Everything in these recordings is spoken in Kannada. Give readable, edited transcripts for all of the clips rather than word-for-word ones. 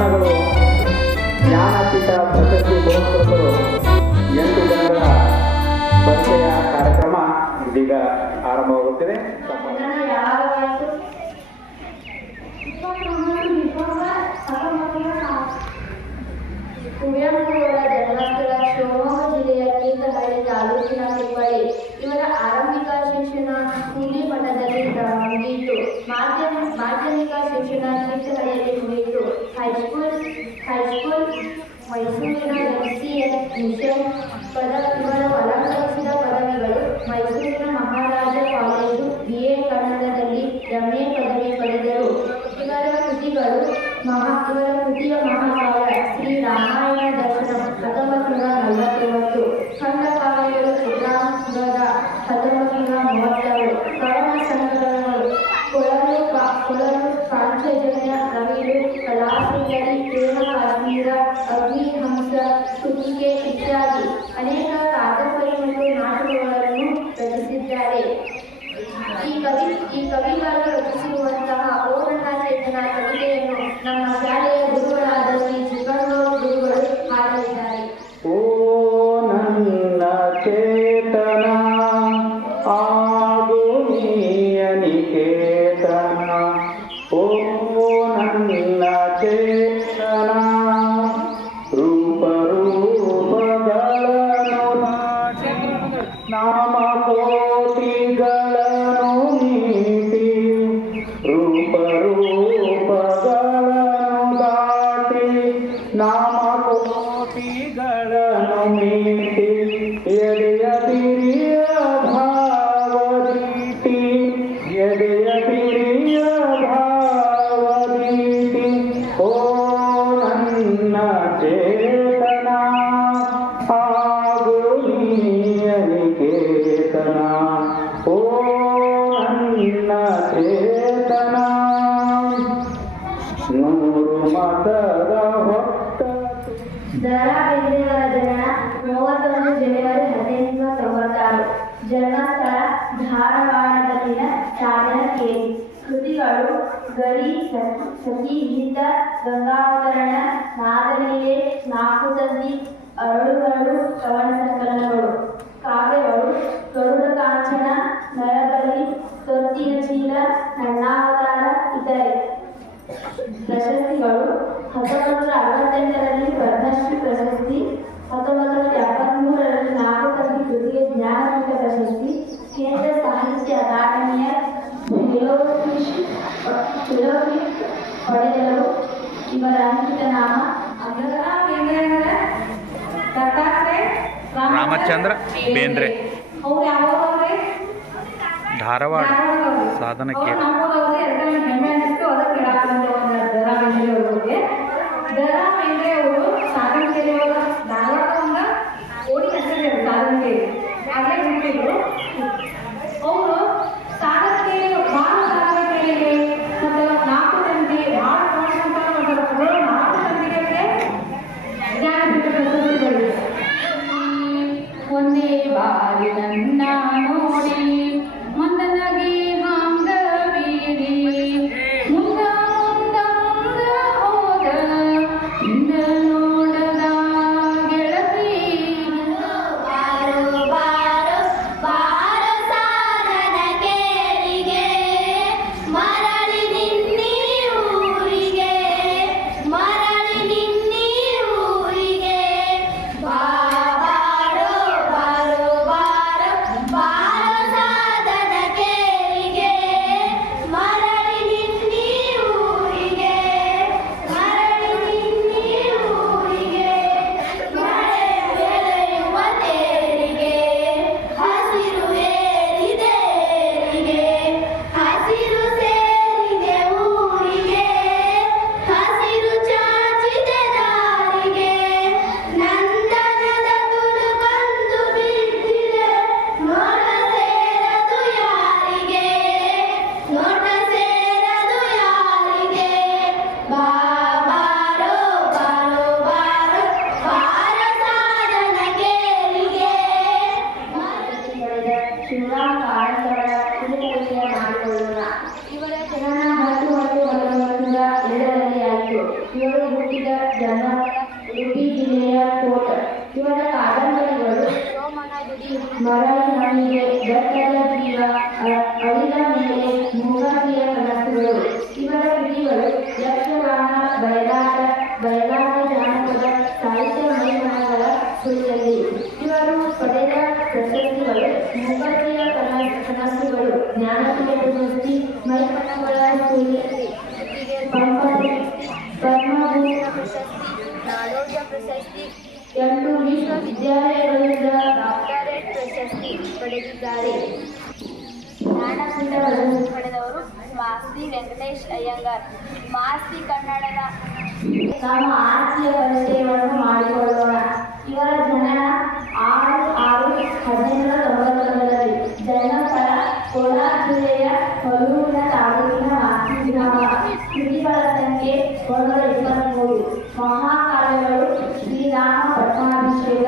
ರತ್ನಗಳು ಜ್ಞಾನಪೀಠ ಪ್ರಶಸ್ತಿ ಪುರಸ್ಕೃತರು 8 ಜನರ ಪರಿಚಯ ಕಾರ್ಯಕ್ರಮ ಇದೀಗ ಆರಂಭವಾಗುತ್ತಿದೆ. ಕುವೆಂಪುರವರ ಜನ್ಮಸ್ಥಳ ಶಿವಮೊಗ್ಗ ಜಿಲ್ಲೆಯ ತೀರ್ಥಹಳ್ಳಿ ತಾಲೂಕಿನ ಹೆಬ್ಬಳ್ಳಿ. ಇವರ ಆರಂಭಿಕ ಶಿಕ್ಷಣ ಕೂಲಿ ಮಠದಲ್ಲಿ ಮುಗಿಯಿತು. ಮಾಧ್ಯಮಿಕ ಶಿಕ್ಷಣ ತೀರ್ಥಹಳ್ಳಿಯಲ್ಲಿ ಮುಗಿಯಿತು. ಹೈಸ್ಕೂಲ್ ಮೈಸೂರಿನ ಎನ್ಸಿಎಸ್ ಮಿಷನ್ ಇವರ ಅಲಂಕರಿಸಿದ ಪದವಿಗಳು ಮೈಸೂರಿನ ಮಹಾರಾಜ ಕಾಲೇಜು BA ಕನ್ನಡದಲ್ಲಿ MA ಪದವಿ ಪಡೆದರು. ಇವರ ಕೃತಿಯ ಮಹಾಕಾವ್ಯ ಶ್ರೀ ರಾಮಾಯಣ ದರ್ಶನ 1949, ಖಂಡಕಾವ್ಯಗಳು ಚಿತ್ರಾಂಗದ 1932, ಕವನ ಸಂಕಲನಗಳು ಕೊಳಲು ಪಾಂಚಜನ್ಯ, ರವಿಲು, ಕಲಾಸುಂದರಿ, ಪ್ರೇಮ ಕಾಶ್ಮೀರ, ಅಗ್ನಿಹಂಸ, ಕುತ್ತಿಗೆ ಇತ್ಯಾದಿ ಅನೇಕ ಕಾದಂಬರಿ ಮತ್ತು ನಾಟಕಗಳನ್ನು ರಚಿಸಿದ್ದಾರೆ. ಈ ಕವಿಗಾಗಿ ರಚಿಸಿರುವಂತಹ ಓ ನನ್ನ ಚೇತನ ಕವಿತೆಯನ್ನು ನಮ್ಮ ಶಾಲೆಯ ಗುರುಗಳಾದ ಶ್ರೀ ಚಿಕ್ಕಣ್ಣೂರು ಗುರುಗಳು ಹಾಡಲಿದ್ದಾರೆ. ಓ ನನ್ನ ಚೇತನ ಆಗು ನಿಕೇತನ, ಓ ನನ್ನ ಚೇತನ ರೂಪಗಳನ್ನು ನಾಮಕೋಟಿಗಳನ್ನು ನೀತಿ, ರೂಪಗಳನ್ನು ದಾಟಿ ನಾಮಕೋಟಿಗಳನ್ನು ಮೀಟಿ, ಎದೆಯ ಬಿರಿಯ ಭಾವದೀಟಿ, ಎದೆಯ ಬಿರಿಯ ಭಾವದೀಟಿ, ಓ ನನ್ನ ಚೇತನ ಆಗು ನಿಕೇತನ, ಓ ನನ್ನ ಚೇತನ. 100 ಮತದ ಹೊತ್ತ ದರಾ ಬೇಂದ್ರೆಯವರ ಜನನ 31 ಜನವರಿ 1896. ಜನ್ಮಸ್ಥಳ ಧಾರವಾಡದಲ್ಲಿನ ಸಾಧನಕೇರಿ. ಕೃತಿಗಳು ಗರಿ, ಸಖೀಗೀತ, ಗಂಗಾವತರಣ, ನಾದಲೀಲೆ, ನಾಕುತಂತಿ, ಅರಳುಗಳು, ಕವನ ಸಂಕಲನಗಳು. ಕಾವ್ಯಗಳು ಗರುಡ ಕಾಂಚನ, ನರಬಲಿ, ತೊತ್ತಿನ ಚೀಲ, ನನ್ನಾವತಾರ ಇತರೆ. ಪ್ರಶಸ್ತಿಗಳು 1968ರಲ್ಲಿ ಪದ್ಮಶ್ರೀ ಪ್ರಶಸ್ತಿ, 1973ರಲ್ಲಿ ನಾಗಕವಿ ಕೃತಿಗೆ ಜ್ಞಾನಪೀಠ ಪ್ರಶಸ್ತಿ, ಕೇಂದ್ರ ಸಾಹಿತ್ಯ ಅಕಾಡೆಮಿಯ ಫೆಲೋಶಿಪ್ ಪಡೆದರು. ಇವರ ಅಂಕಿತ ನಾಮ ರಾಮಚಂದ್ರ ಬೇಂದ್ರೆ, ಧಾರವಾಡ ಸಾಧನಕ್ಕೆ. ದರಾ ಬೇಂದ್ರೆ ಅವರು ಸಾಧನಕೇರಿ ಧಾರವಾಡದಿಂದ ಓಡಿ ಹೆಸರಿದ್ದಾರೆ. ಸಾಧನಕೇರಿ ಅಲ್ಲೇ ಹುಟ್ಟಿದ್ರು ಅವರು. ಸಾಧನಕೇರಿ ಭಾಳ ಸಾಧನಕೇರಿಗೆ ಮತ್ತು ನಾಕುತಂತಿ ಭಾಳ ನಾಕುತಂತಿಗೆ ಜ್ಞಾನಪೀಠ ಪ್ರಶಸ್ತಿ ಬಂದಿದೆ. ಒಂದೇ ಬಾರಿ ನನ್ನ ನೋಡಿ ಮಂದನಗಿ ಹಾಂಗ ಬೀರಿ, ಮುಂದ ಮುಂದ ಮುಂದ ಹೋದ ಹಿಂದ ನೋಡದ ಗೆಳತಿ. ಬಾರೋ ಬಾರೋ ಬಾರೋ ಸಾಧನಕೇರಿಗೆ, ಮರಳಿ ನಿನ್ನೀ ಊರಿಗೆ, ಮರಳಿ ನಿನ್ನೀ ಊರಿಗೆ. ಬಾರೋ ಬಾರೋ ಬಾರೋ ಬಾರೋ ಸಾಧನಕೇರಿಗೆ, ಮರಳಿ ನಿನ್ನೀ ಊರಿಗೆ, ಮರಳಿ ನಿನ್ನೀ ಊರಿಗೆ. ಮಳೆ ಬೆಳೆಯುವ ತೇರಿಗೆ, ಹಸಿರು ಏರಿದೇರಿಗೆ, ಹಸಿರು ಸೇರಿಗೆ ಊರಿಗೆ, ಹಸಿರು ಚಾಚಿದೆ ದಾರಿಗೆ. ನಂದನದ ತುಳುಕಂದು ಬಿದ್ದಿದೆ, ನೋಟ ಸೇರದು ಯಾರಿಗೆ, ನೋಟ ಸೇರದು ಯಾರಿಗೆ. ಬಾರೋ ಬಾರೋ ಬಾರೋ ಬಾರೋ ಸಾಧನಕೇರಿಗೆ. ಶಿವರಾಮ ಕಾರಂತವರ ಕಿರುಕಥೆಯ ಮಾಡಿಕೊಳ್ಳೋಣ. ಇವರ ಜನನ 10/10/1902ರಲ್ಲಿ ಆಯಿತು. ಇವರು ಹುಟ್ಟಿ ಜ್ಞಾನಪೀಠ ಪ್ರಶಸ್ತಿ ಮೈಪಣ್ಣಗಳ ಪದ್ಮಭೂಷಣ ಪ್ರಶಸ್ತಿ ನಾಡೋಜ ಪ್ರಶಸ್ತಿ 8 ವಿಶ್ವವಿದ್ಯಾಲಯಗಳಿಂದ ಡಾಕ್ಟರೇಟ್ ಪ್ರಶಸ್ತಿ ಪಡೆದಿದ್ದಾರೆ. ಜ್ಞಾನಪೀಠ ಪ್ರಶಸ್ತಿ ಪಡೆದವರು ಮಾಸ್ತಿ ವೆಂಕಟೇಶ್ ಅಯ್ಯಂಗಾರ್. ಮಾಸ್ತಿ ಕನ್ನಡದ ನಮ್ಮ ಆಸ್ತಿಯ ಪರಿಚಯವನ್ನು ಮಾಡಿಕೊಳ್ಳೋಣ. ಇವರ ಜನನ 6/6/1991ರಲ್ಲಿ. ಜನ್ಮಸ್ಥಳ ಕೋಲಾರ ಜಿಲ್ಲೆಯ ಹೊಳೂರಿನ ತಾಲೂಕಿನ ಮಾಸ್ತಿ ಗ್ರಾಮ. ಕೃತಿಗಳ ಸಂಖ್ಯೆ 123. ಮಹಾಕಾವ್ಯಗಳು ಶ್ರೀರಾಮ ಪಟ್ಟಾಭಿಷೇಕ,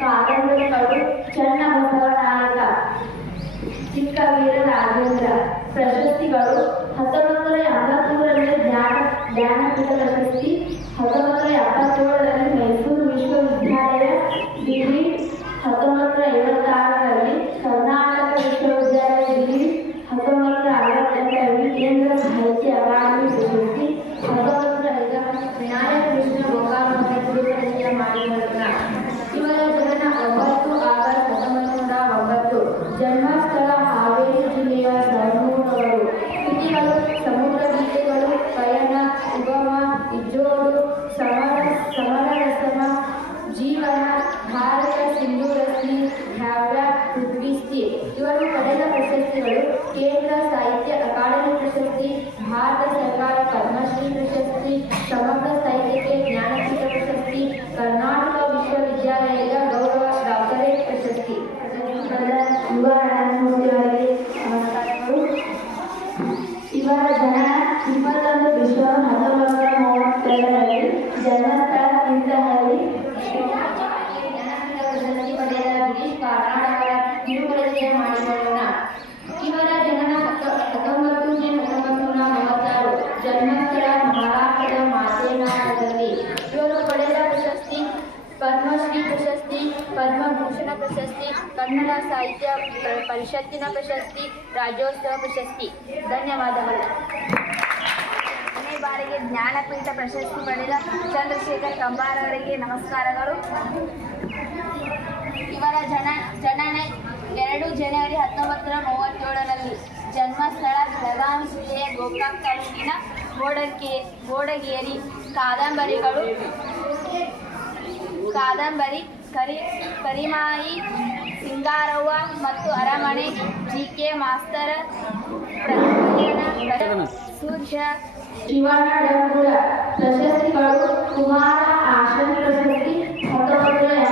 ಕಾದಂಬರಿಗಳು ಚನ್ನಬಸವ ನಾಯಕ, ಚಿಕ್ಕವೀರ ರಾಜೇಂದ್ರ. ಪ್ರಶಸ್ತಿಗಳು 1983ರಲ್ಲಿ ಜ್ಞಾನಪೀಠ ಪ್ರಶಸ್ತಿ, 1977ರಲ್ಲಿ ಮೈಸೂರು ವಿಶ್ವವಿದ್ಯಾಲಯ ಡಿಗ್ರಿ, 1956ರಲ್ಲಿ ಕರ್ನಾಟಕ ವಿಶ್ವವಿದ್ಯಾಲಯ ಡಿಗ್ರಿ, 1968ರಲ್ಲಿ ಕೇಂದ್ರ ಸಾಹಿತ್ಯ ಅಕಾಡೆಮಿ ಪ್ರಶಸ್ತಿ, 1905ರಲ್ಲಿ ವಿನಾಯಕ ಕೃಷ್ಣ ಗೋಕಾಕ್ ಪರಿಚಯ ಮಾಡಿಕೊಳ್ಳೋಣ. ಇವರ ಜನನ 9 ಆಗಸ್ಟ್ 1909. ಜನ್ಮಸ್ಥಳ ಹಾವೇರಿ ಜಿಲ್ಲೆಯ ಸರನೂರವರು. ಕೃತಿಗಳು ಸಮುದ್ರ ಗೀತೆಗಳು, ಪಯಣ, ಉಗಮ, ಇಜ್ಜೋಡು, ಸಮರರಸಮ, ಜೀವನ, ಭಾರತ, ಸಿಂಧು ರಶ್ಮಿ, ದ್ರಾವ್ಯ, ಪೃಥ್ವಿಸ್ತಿ. ಇವರು ಪಡೆದ ಪ್ರಶಸ್ತಿಗಳು: ಕೇಂದ್ರ ಸಾಹಿತ್ಯ ಅಕಾಡೆಮಿ ಪ್ರಶಸ್ತಿ, ಭಾರತ ಸರ್ಕಾರ ಪದ್ಮಶ್ರೀ ಪ್ರಶಸ್ತಿ, ಸಮಗ್ರ ಸಾಹಿತ್ಯಕ್ಕೆ ಜ್ಞಾನಪೀಠ ಪ್ರಶಸ್ತಿ, ಕರ್ನಾಟಕ ವಿಶ್ವವಿದ್ಯಾಲಯದ ಗೌರವ ಡಾಕ್ಟರೇಟ್ ಪ್ರಶಸ್ತಿ. ನಮಸ್ಕಾರಗಳು. ಇವರ ಜನನ 21 ಡಿಸೆಂಬರ್ 1932ರಲ್ಲಿ. ಜನ್ಮಸ್ಥಳ ತೀರ್ಥಹಳ್ಳಿ. ಜ್ಞಾನಪೀಠ ಪ್ರಶಸ್ತಿ ಪಡೆದ ಗಿರೀಶ್ ಕಾರ್ನಾಡರ ಕಿರುಪರಿಚಯ ಮಾಡಿಕೊಳ್ಳೋಣ. ಇವರ ಜನನ 19 ಮೇ 1946. ಜನ್ಮಸ್ಥಳ ಮಹಾರಾಷ್ಟ್ರದ ಮಾತೇನಾಡದಲ್ಲಿ. ಇವರು ಪಡೆದ ಪ್ರಶಸ್ತಿ: ಪದ್ಮಶ್ರೀ ಪ್ರಶಸ್ತಿ, ಪದ್ಮಭೂಷಣ ಪ್ರಶಸ್ತಿ, ಕನ್ನಡ ಸಾಹಿತ್ಯ ಪರಿಷತ್ತಿನ ಪ್ರಶಸ್ತಿ, ರಾಜ್ಯೋತ್ಸವ ಪ್ರಶಸ್ತಿ. ಧನ್ಯವಾದಗಳು. ಬಾರಿಗೆ ಜ್ಞಾನಪೀಠ ಪ್ರಶಸ್ತಿ ಪಡೆದ ಚಂದ್ರಶೇಖರ್ ಕಂಬಾರ್ ಅವರಿಗೆ ನಮಸ್ಕಾರಗಳು. ಇವರ ಜನನ 2 ಜನವರಿ 1937ರಲ್ಲಿ. ಜನ್ಮಸ್ಥಳ ಬೆಳಗಾವಿ ಜಿಲ್ಲೆಯ ಗೋಕಾಕ್ ತಾಲೂಕಿನ ಗೋಡಗೇರಿ. ಕಾದಂಬರಿ ಕರಿಮಾಯಿ, ಸಿಂಗಾರವ್ವ ಮತ್ತು ಅರಮನೆ, ಜಿ.ಕೆ. ಮಾಸ್ತರ, ಸೂರ್ಯ, ಶಿವಣ್ಣ ಡಂಗುರ. ಪ್ರಶಸ್ತಿಗಳು: ಕುಮಾರ ಆಶ್ರಮ ಪ್ರಶಸ್ತಿ, 1980